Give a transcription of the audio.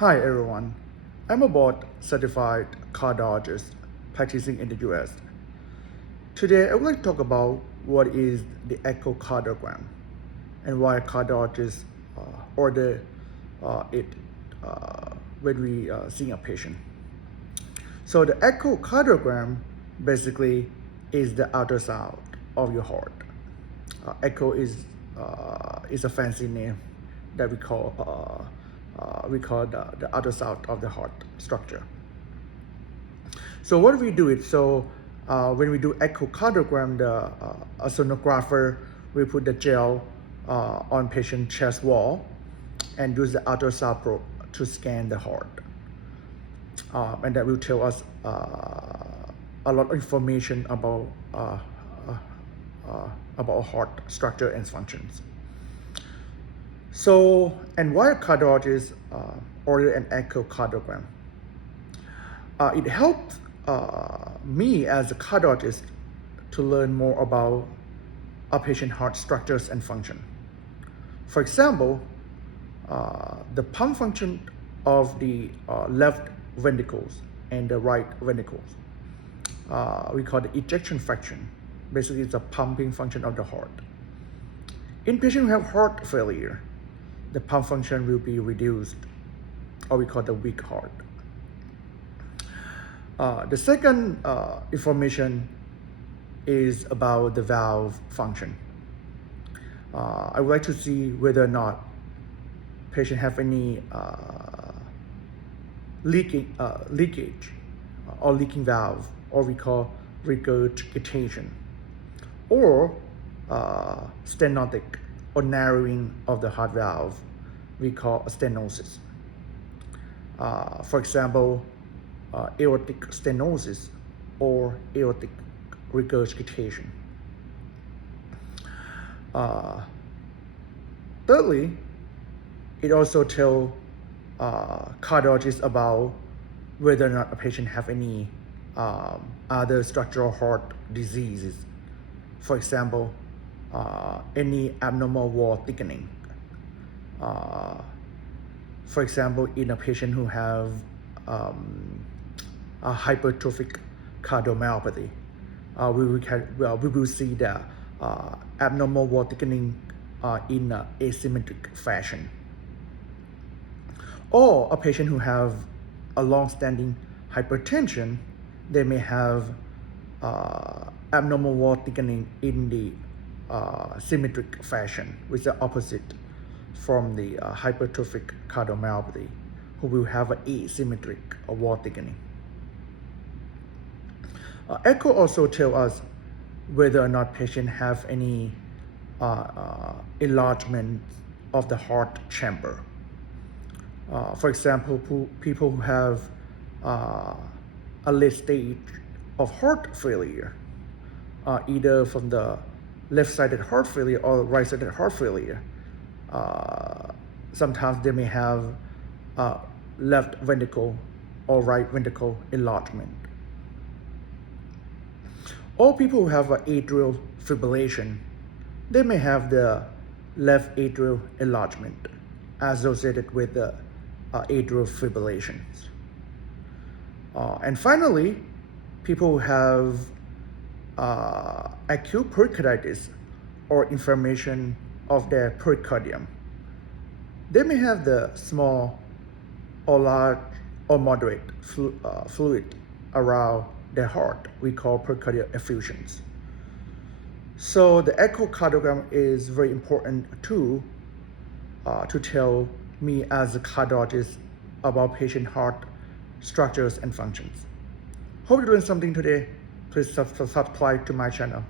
Hi everyone, I'm a board-certified cardiologist practicing in the US. Today I would like to talk about what is the echocardiogram and why cardiologists order it when we see a patient. So the echocardiogram basically is the ultrasound of your heart. Echo is a fancy name that we call the ultrasound of the heart structure. So what we do it, when we do echocardiogram, a sonographer will put the gel on patient chest wall and use the ultrasound probe to scan the heart. And that will tell us a lot of information about heart structure and functions. So, and why cardiologists order an echocardiogram? It helped me as a cardiologist to learn more about a patient's heart structures and function. For example, the pump function of the left ventricles and the right ventricles. We call the ejection fraction. Basically, it's a pumping function of the heart. In patients who have heart failure, the pump function will be reduced, or we call the weak heart. The second information is about the valve function. I would like to see whether or not patient have any leakage or leaking valve, or we call regurgitation, or stenotic or narrowing of the heart valve, we call stenosis. For example, aortic stenosis or aortic regurgitation. Thirdly, it also tells cardiologists about whether or not a patient have any other structural heart diseases. For example, any abnormal wall thickening. For example, in a patient who have a hypertrophic cardiomyopathy, we will see the abnormal wall thickening in an asymmetric fashion. Or a patient who have a long-standing hypertension, they may have abnormal wall thickening in the symmetric fashion, which is the opposite from the hypertrophic cardiomyopathy, who will have an asymmetric wall thickening. Echo also tells us whether or not patient have any enlargement of the heart chamber. For example, people who have a late stage of heart failure, either from the left-sided heart failure or right-sided heart failure, sometimes they may have left ventricle or right ventricle enlargement. Or people who have atrial fibrillation, they may have the left atrial enlargement associated with the atrial fibrillations. And finally, people who have acute pericarditis or inflammation of their pericardium, they may have the small or large or moderate fluid around their heart. We call pericardial effusions. So the echocardiogram is very important tool to tell me as a cardiologist about patient heart structures and functions. Hope you learned something today. Please subscribe to my channel.